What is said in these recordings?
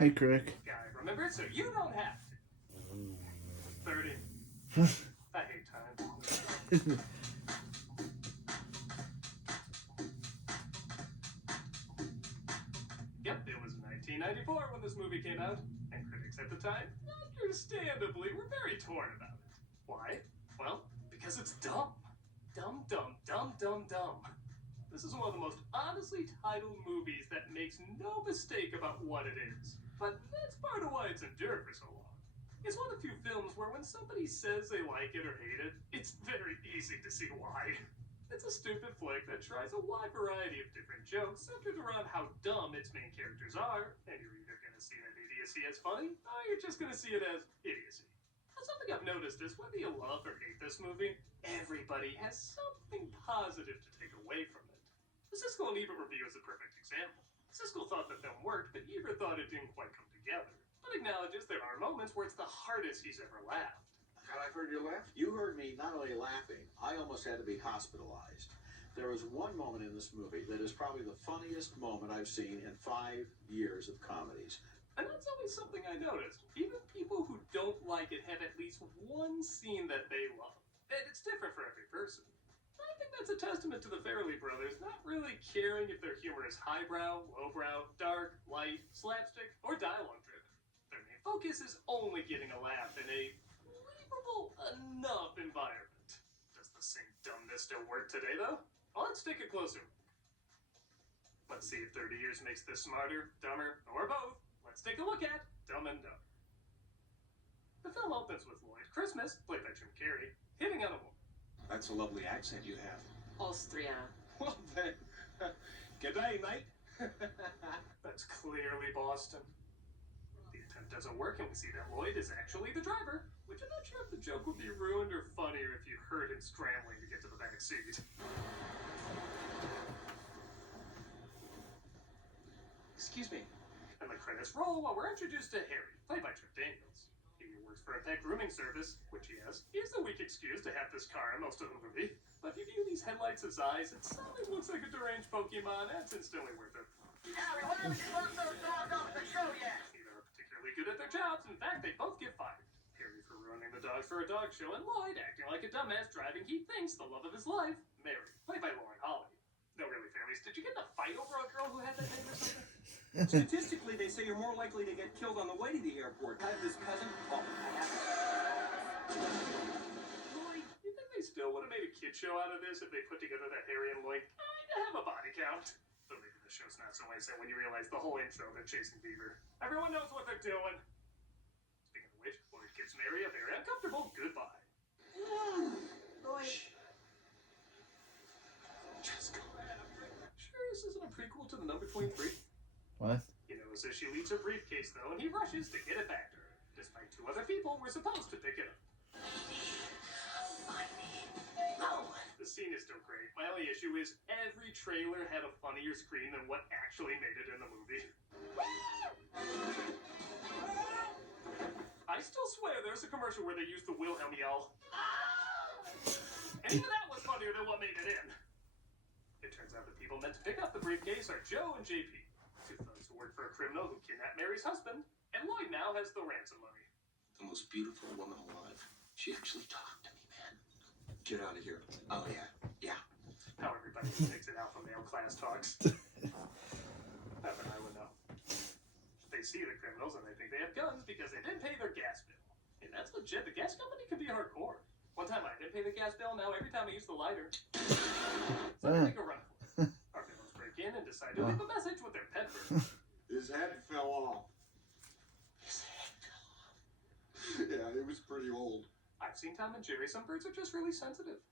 Hey, Crick. Guy, remember? So you don't have to. 30. I hate time. Yep, it was 1994 when this movie came out, and critics at the time, understandably, were very torn about it. Why? Well, because it's dumb. Dumb, dumb, dumb, dumb, dumb. This is one of the most honestly titled movies that makes no mistake about what it is. But that's part of why it's endured for so long. It's one of the few films where when somebody says they like it or hate it, it's very easy to see why. It's a stupid flick that tries a wide variety of different jokes centered around how dumb its main characters are, and you're either going to see that idiocy as funny, or you're just going to see it as idiocy. Now, something I've noticed is whether you love or hate this movie, everybody has something positive to take away from it. The Siskel and Ebert review is a perfect example. Siskel thought the film worked, but Ebert thought it didn't quite come together, but acknowledges there are moments where it's the hardest he's ever laughed. God, I've heard you laugh. You heard me not only laughing, I almost had to be hospitalized. There was one moment in this movie that is probably the funniest moment I've seen in 5 years of comedies. And that's always something I noticed. Even people who don't like it have at least one scene that they love. And it's different for every person. I think that's a testament to the Farrelly brothers not really caring if their humor is highbrow, lowbrow, dark, light, slapstick, or dialogue-driven. Their main focus is only getting a laugh in a believable enough environment. Does the same dumbness still work today, though? Well, let's take a closer look. Let's see if 30 years makes this smarter, dumber, or both. Let's take a look at Dumb and Dumber. The film opens with Lloyd Christmas, played by Jim Carrey, hitting on a woman. That's a lovely accent you have. Austrian. Well then, g'day, mate. That's clearly Boston. The attempt doesn't work, and we see that Lloyd is actually the driver, which I'm not sure if the joke would be ruined or funnier if you heard him scrambling to get to the back seat. Excuse me. And the credits roll while we're introduced to Harry, played by Trip Daniels. He works for a pet grooming service, which he has. He has a weak excuse to have this car in most of the movie. But if you view these headlights as eyes, it suddenly looks like a deranged Pokemon, and it's instantly worth it. Harry, why haven't you locked those dogs off the show yet? Neither are particularly good at their jobs. In fact, they both get fired. Harry for ruining the dogs for a dog show, and Lloyd acting like a dumbass driving he thinks the love of his life, Mary, played by Lauren Holly. No, really, Fairleys, did you get in a fight over a girl who had that name or something? Statistically, they say you're more likely to get killed on the way to the airport. I have this cousin. Oh, I have. Lloyd, you think they still would have made a kid show out of this if they put together that Harry and Lloyd kinda have a body count? Though maybe the show's not so innocent when you realize the whole intro they're chasing Beaver. Everyone knows what they're doing. Speaking of which, Lloyd gives Mary a very uncomfortable goodbye. Lloyd. Just go. Sure, this isn't a prequel to the number 23. What? He knows as she leaves her briefcase, though, and he rushes to get it back to her, despite 2 other people were supposed to pick it up. The scene is still great. My only issue is every trailer had a funnier screen than what actually made it in the movie. I still swear there's a commercial where they used the Wilhelm yell. And even that was funnier than what made it in. It turns out the people meant to pick up the briefcase are Joe and JP, 2 thugs who work for a criminal who kidnapped Mary's husband, and Lloyd now has the ransom money. The most beautiful woman alive. She actually talked to me, man. Get out of here. Oh, yeah. Yeah. How everybody thinks in alpha male class talks. Not that I would know. They see the criminals and they think they have guns because they didn't pay their gas bill. And that's legit. The gas company can be hardcore. One time I didn't pay the gas bill, now every time I use the lighter, so I make a run for it. Our criminals break in and decide to leave a message with their pet bird. His head fell off. His head fell off. Yeah, it was pretty old. I've seen Tom and Jerry. Some birds are just really sensitive.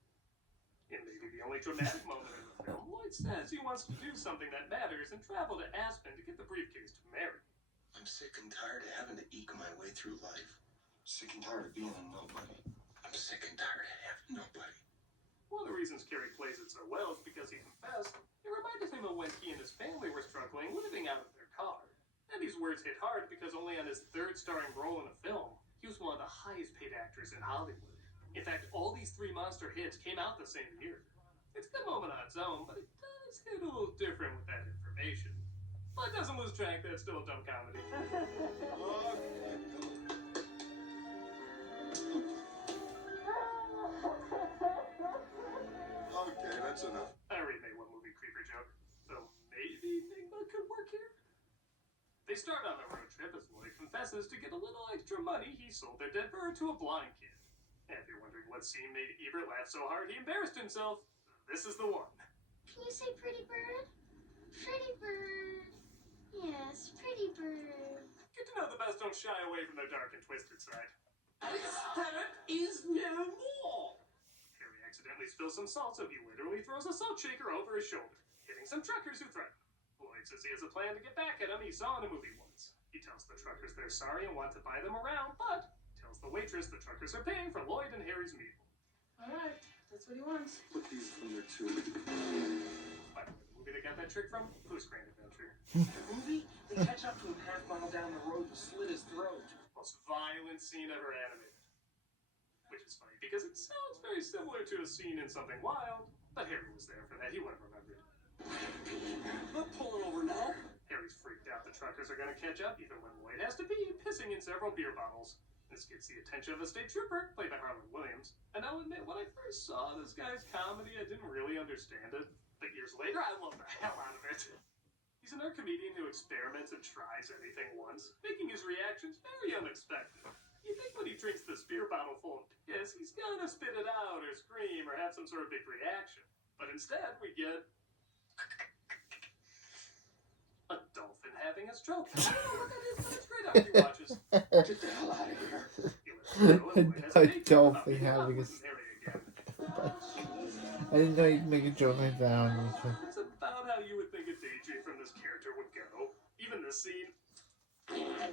In maybe the only dramatic moment in the film, Lloyd says he wants to do something that matters and travel to Aspen to get the briefcase to Mary. I'm sick and tired of having to eke my way through life. Sick and tired of being a nobody. I'm sick and tired of having nobody. One of the reasons Carey plays it so well is because he confessed it reminded him of when he and his family were struggling living out of their car. And these words hit hard because only on his 3rd starring role in a film, he was one of the highest paid actors in Hollywood. In fact, all these 3 monster hits came out the same year. It's a good moment on its own, but it does hit a little different with that information. But doesn't lose track that it's still a dumb comedy. Okay, that's enough. I already made one movie creeper joke, so maybe Nigma could work here? They start on the road trip as Lloyd confesses to get a little extra money he sold their dead bird to a blind kid. And if you're wondering what scene made Ebert laugh so hard he embarrassed himself, this is the one. Can you say pretty bird? Pretty bird. Yes, pretty bird. Get to know the best don't shy away from their dark and twisted side. Aesthetic is no more. Harry accidentally spills some salt, so he literally throws a salt shaker over his shoulder, hitting some truckers who threaten him. Lloyd says he has a plan to get back at him he saw in a movie once. He tells the truckers they're sorry and want to buy them around, but tells the waitress the truckers are paying for Lloyd and Harry's meal. Alright, that's what he wants. Put these in there too. By the way, the movie they got that trick from? Who's Grand Adventure? The movie, they catch up to him half-mile down the road and slit his throat. Most violent scene ever animated. Which is funny, because it sounds very similar to a scene in Something Wild, but Harry was there for that, he would have remembered. Not pulling over now. Harry's freaked out the truckers are gonna catch up, even when Lloyd has to pee, pissing in several beer bottles. This gets the attention of a state trooper, played by Harlan Williams. And I'll admit, when I first saw this guy's comedy, I didn't really understand it. But years later, I love the hell out of it. He's an art comedian who experiments and tries anything once, making his reactions very unexpected. You think when he drinks this beer bottle full of piss, he's gonna spit it out or scream or have some sort of big reaction. But instead, we get a dolphin having a stroke. I don't know what that is, but it's great on rewatches. Get the hell out of here. A dolphin having a I didn't know you could make a joke like that on YouTube. It's about how you would think a daydream from this character would go. Even this scene, odd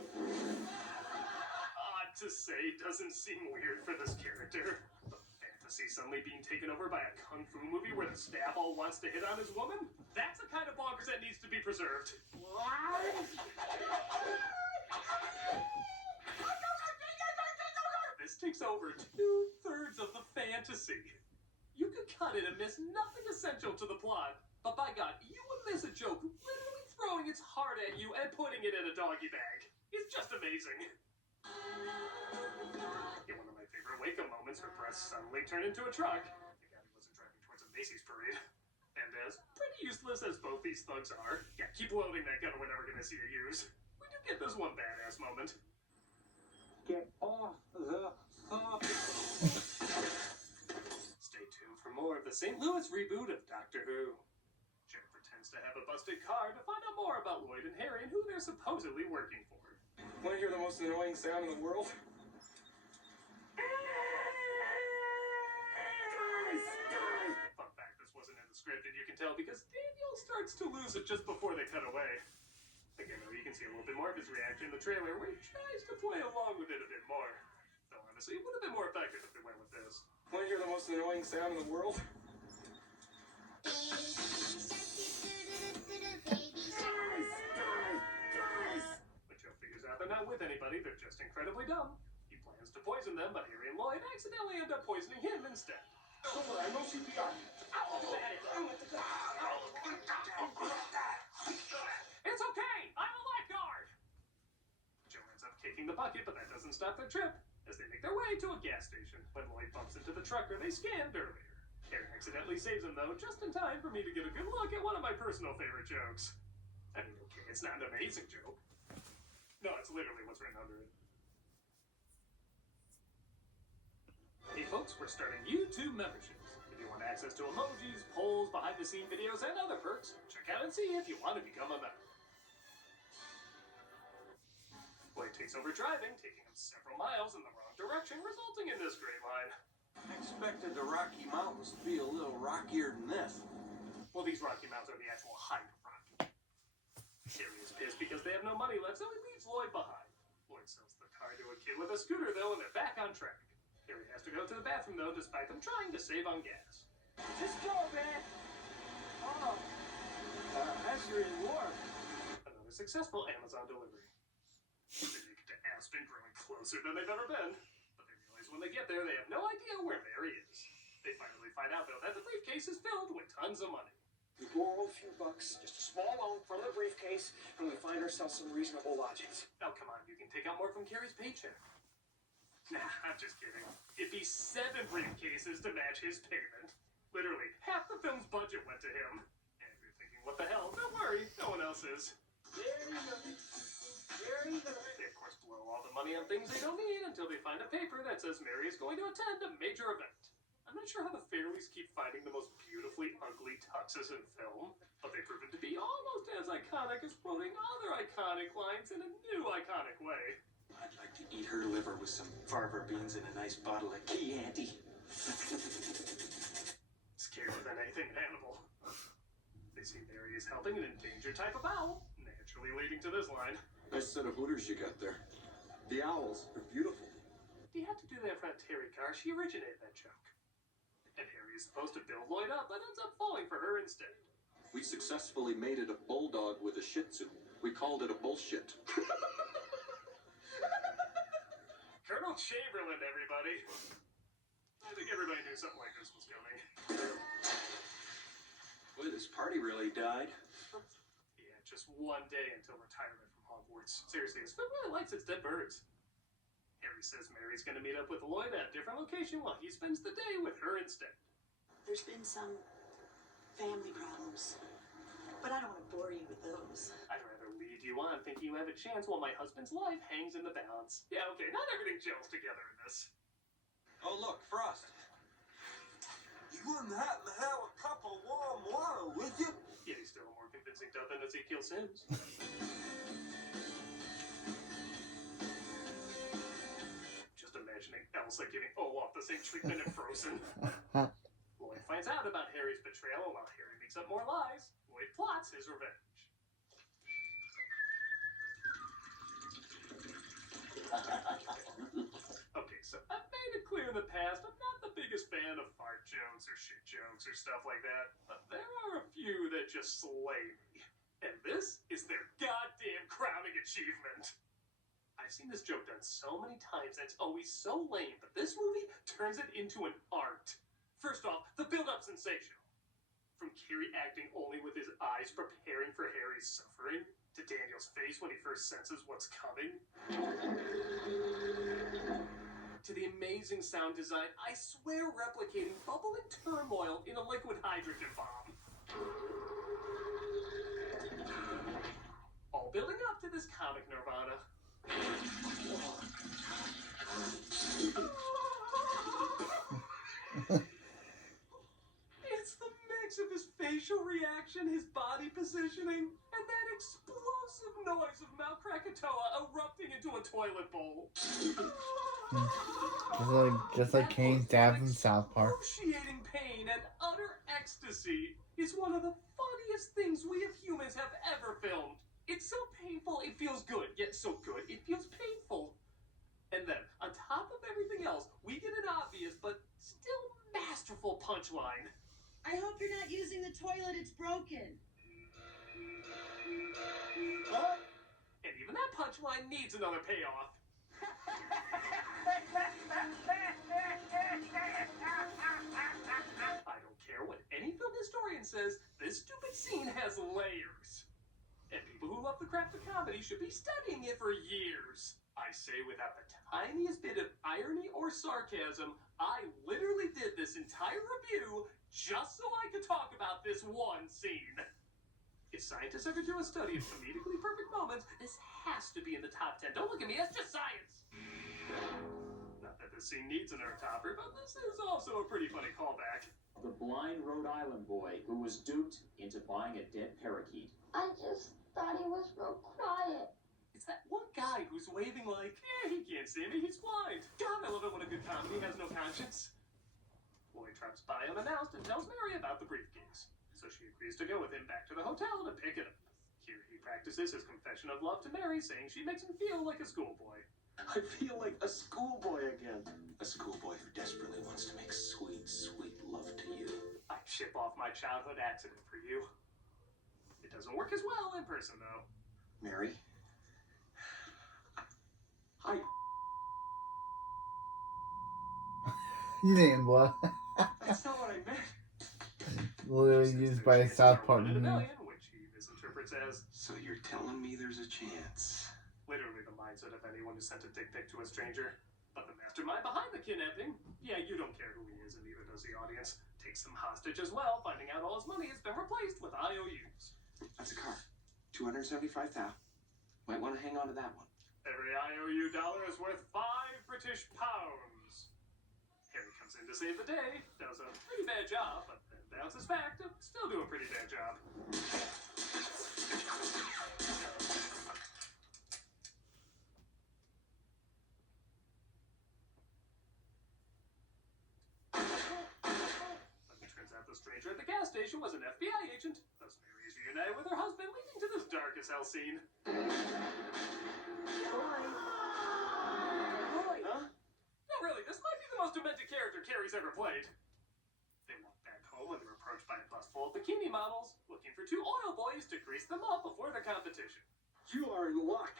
to say, doesn't seem weird for this character. The fantasy suddenly being taken over by a kung fu movie where the stab all wants to hit on his woman? That's the kind of bonkers that needs to be preserved. This takes over 2/3 of the fantasy. You could cut it and miss nothing essential to the plot, but by God, you would miss a joke literally throwing its heart at you and putting it in a doggy bag. It's just amazing. Yeah, one of my favorite Waco moments, her breasts suddenly turn into a truck. Thank God he wasn't driving towards a Macy's parade. And as pretty useless as both these thugs are, yeah, keep loading that gun we're never gonna see you use. We do get this one badass moment. Get off the top. Stay tuned for more of the St. Louis reboot of Doctor Who. Joe pretends to have a busted car to find out more about Lloyd and Harry and who they're supposedly working for. Want to hear the most annoying sound in the world? Fun fact, this wasn't in the script, and you can tell because Daniel starts to lose it just before they cut away. Again, though, you can see a little bit more of his reaction in the trailer where he tries to play along with it a bit more. Though honestly, it would have been more effective if they went with this. Want to hear the most annoying sound in the world? When Joe figures out they're not with anybody, they're just incredibly dumb. He plans to poison them, but Harry and Lloyd accidentally end up poisoning him instead. Don't worry, I know CPR. It's okay! I'm a lifeguard! Joe ends up kicking the bucket, but that doesn't stop their trip, as they make their way to a gas station when Lloyd bumps into the trucker they scanned earlier. Harry accidentally saves him, though, just in time for me to get a good look at one of my personal favorite jokes. I mean, okay, it's not an amazing joke. No, it's literally what's written under it. Hey folks, we're starting YouTube memberships. If you want access to emojis, polls, behind-the-scene videos, and other perks, check out and see if you want to become a member. Lloyd takes over driving, taking him several miles in the wrong direction, resulting in this great line. I expected the Rocky Mountains to be a little rockier than this. Well, these Rocky Mountains are the actual height of Rocky. Harry is pissed because they have no money left, so he leaves Lloyd behind. Lloyd sells the car to a kid with a scooter, though, and they're back on track. Harry has to go to the bathroom, though, despite them trying to save on gas. Just go, man. Oh, that's your reward. Another successful Amazon delivery. They make it to Aspen, growing closer than they've ever been. But they realize when they get there, they have no idea where Mary is. They finally find out, though, that the briefcase is filled with tons of money. We borrow a few bucks, just a small loan from the briefcase, and we find ourselves some reasonable lodgings. Oh, come on, you can take out more from Carrie's paycheck. Nah, I'm just kidding. It'd be 7 briefcases to match his payment. Literally, half the film's budget went to him. And if you're thinking, what the hell? Don't worry, no one else is. Very nice. Very nice. They, of course, blow all the money on things they don't need until they find a paper that says Mary is going to attend a major event. I'm not sure how the Fairleys keep finding the most beautifully ugly tuxes in film, but they've proven to be almost as iconic as quoting other iconic lines in a new iconic way. I'd like to eat her liver with some farver beans and a nice bottle of Chianti. Scarier than anything animal. They see Mary is helping an endangered type of owl, naturally leading to this line. Nice set of hooters you got there. The owls are beautiful. You had to do that in front of Terry Carr. She originated that joke. And Harry is supposed to build Lloyd up, but ends up falling for her instead. We successfully mated a bulldog with a shih tzu. We called it a bullshit. Colonel Chamberlain, everybody. I think everybody knew something like this was coming. Boy, this party really died. Yeah, just one day until retirement from Hogwarts. Seriously, this film really likes its dead birds. Harry says Mary's gonna meet up with Lloyd at a different location while he spends the day with her instead. There's been some family problems, but I don't want to bore you with those. I'd rather lead you on thinking you have a chance while my husband's life hangs in the balance. Yeah, okay, not everything gels together in this. Oh, look, Frost. You wouldn't happen to have a cup of warm water with you? Yeah, he's still a more convincing duck than Ezekiel Sims. Just imagining Elsa giving Olaf the same treatment in Frozen. Lloyd finds out about Harry's betrayal, and while Harry makes up more lies, Lloyd plots his revenge. Okay, so I've made it clear in the past I'm not the biggest fan of fart jokes or shit jokes or stuff like that, but there are a few that just slay me. And this is their goddamn crowning achievement. I've seen this joke done so many times that it's always so lame, but this movie turns it into an art. First off, the build-up's sensational. From Carrie acting only with his eyes preparing for Harry's suffering, to Daniel's face when he first senses what's coming, to the amazing sound design, I swear replicating bubbling turmoil in a liquid hydrogen bomb. All building up to this comic nirvana. It's the mix of his facial reaction, his body positioning, and that explosive noise of Mount Krakatoa erupting into a toilet bowl. Just like Kane's dad from South Park. Excruciating pain and utter ecstasy is one of the funniest things we as humans have ever filmed. It's so painful it feels good, yet so good it feels painful. And then, on top of everything else, we get an obvious but still masterful punchline. I hope you're not using the toilet, it's broken. Huh? And even that punchline needs another payoff. I don't care what any film historian says, this stupid scene has layers. And people who love the craft of comedy should be studying it for years. I say without the tiniest bit of irony or sarcasm, I literally did this entire review just so I could talk about this one scene. If scientists ever do a study of comedically perfect moments, this has to be in the top 10. Don't look at me, that's just science. Not that this scene needs an earth topper, but this is also a pretty funny callback. The blind Rhode Island boy who was duped into buying a dead parakeet. I just thought he was real quiet. It's that one guy who's waving like, he can't see me, he's blind. God, I love it when a good comedy has no conscience. Lloyd drops by unannounced and tells Mary about the briefcase, so she agrees to go with him back to the hotel to pick it up. Here he practices his confession of love to Mary, saying she makes him feel like a schoolboy. I feel like a schoolboy again. A schoolboy who desperately wants to make sweet, sweet love to you. I ship off my childhood accident for you. It doesn't work as well in person, though. Mary? Hi. You didn't, boy. That's not what I meant. literally She says used their by a chances South are Park 1 in a movie. million, which he misinterprets as So you're telling me there's a chance? literally the mindset of anyone who sent a dick pic to a stranger. But the mastermind behind the kidnapping, yeah, you don't care who he is, and neither does the audience. Takes him hostage as well, finding out all his money has been replaced with IOUs. That's a car. 275,000. Might want to hang on to that one. Every IOU dollar is worth 5 British pounds. Harry comes in to save the day, does a pretty bad job, but then bounces back to still do a pretty bad job. But it turns out the stranger at the gas station was an FBI agent, thus Mary is reunited with her husband, leading to this dark as hell scene. Huh? No, really, this might be the most demented character Carrie's ever played. They walk back home when they're approached by a bus full of bikini models, looking for 2 oil boys to grease them up before the competition. You are in luck.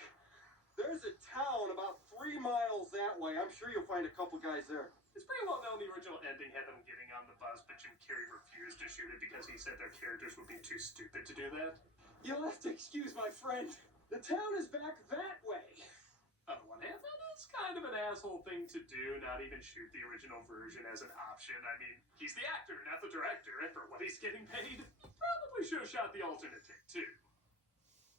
There's a town about 3 miles that way. I'm sure you'll find a couple guys there. It's pretty well known the original ending had them getting on the bus, but Jim Carrey refused to shoot it because he said their characters would be too stupid to do that. You'll have to excuse my friend. The town is back that way. On the one hand, that is kind of an asshole thing to do, not even shoot the original version as an option. I mean, he's the actor, not the director, and for what he's getting paid, he probably should have shot the alternate take too.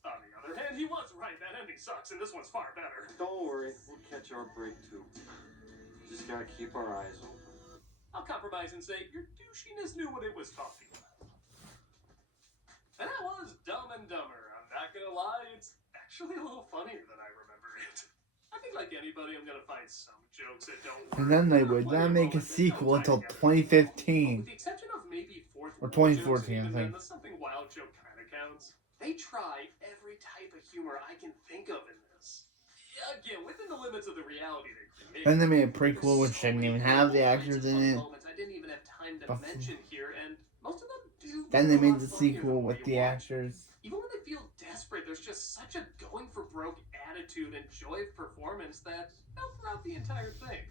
On the other hand, he was right, that ending sucks, and this one's far better. Don't worry, we'll catch our break too. Just gotta keep our eyes open. I'll compromise and say your douchiness knew what it was talking about. And that was Dumb and Dumber. I'm not gonna lie, it's actually a little funnier than I remember it. I think like anybody, I'm gonna find some jokes that don't work. And then they There are would plenty not of make a moments that sequel don't tie until together. 2015. With the exception of maybe fourth Or wall 2014, jokes, I even think. then, the Something Wild joke kind of counts. They try every type of humor I can think of in this. Again, within the limits of the reality they create. Then they made a prequel which didn't even have the actors in it. Moments I didn't even have time to But- mention here, and most of them do. Then they get a made lot the funnier sequel the with more the you watch. actors. Even when they feel desperate, there's just such a going for broke attitude and joy of performance that felt throughout the entire thing.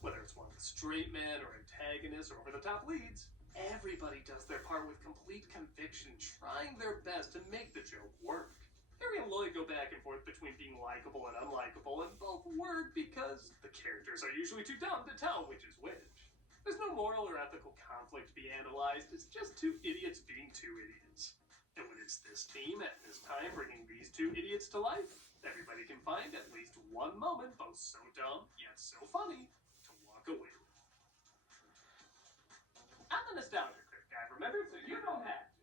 Whether it's one with straight man or antagonists or over the top leads, everybody does their part with complete conviction, trying their best to make the joke work. Harry and Lloyd go back and forth between being likable and unlikable, and both work because the characters are usually too dumb to tell which is which. There's no moral or ethical conflict to be analyzed, it's just 2 idiots being 2 idiots. And when it's this team at this time bringing these 2 idiots to life, everybody can find at least one moment both so dumb yet so funny to walk away with. I'm the nostalgia critic guy, remember? So you don't have to.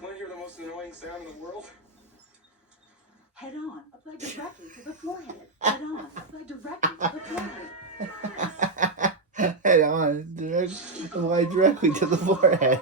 Want to hear the most annoying sound in the world? Head on, apply directly to the forehead. Head on, apply directly to the forehead. Head on, apply directly to the forehead.